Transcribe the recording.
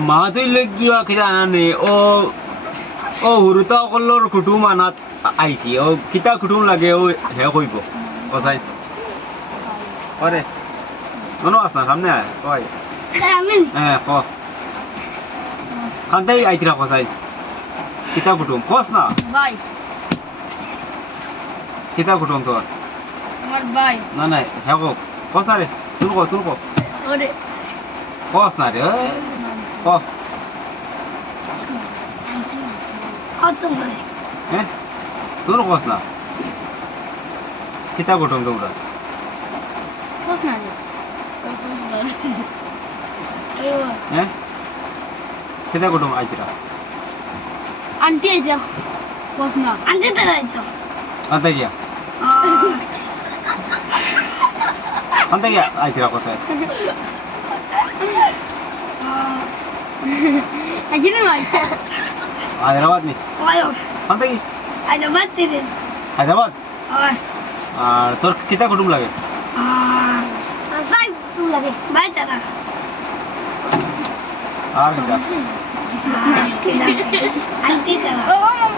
মা তুই লেগিয়া কিতা আনে ও হুরুতা কল্লর কুটুম আনাত আইছি ও কিতা কুটুম লাগে ও হে কইব কসাই আরে মনো আস না সামনে আয় কই আমি হ্যাঁ ক কান্তাই আইতিরা কসাই কিতা কুটুম কস না ভাই কিতা কুটুম তোর আমার ভাই না না হে কস না রে তুই ক ওরে কস না রে ক কত বলে হ্যাঁ তুই কস না কিতা কুটুম তোমরা কত না রে হ্যাঁ কিতা কুটুম আইতিরা আন্টি আইছো কত না আন্টি তো আইছো কান্তা গিয়া কান্তা গিয়া আইতিরা কসাই আইছো না হায়দ্রাবাদ নি আয়ো কান্তা কি আইছো বাদ দিলে হায়দ্রাবাদ আর আর তোর কিতা কুটুম লাগে ভাই তুই লাগে ভাই দাদা আর কিতা আন্টি দাদা ও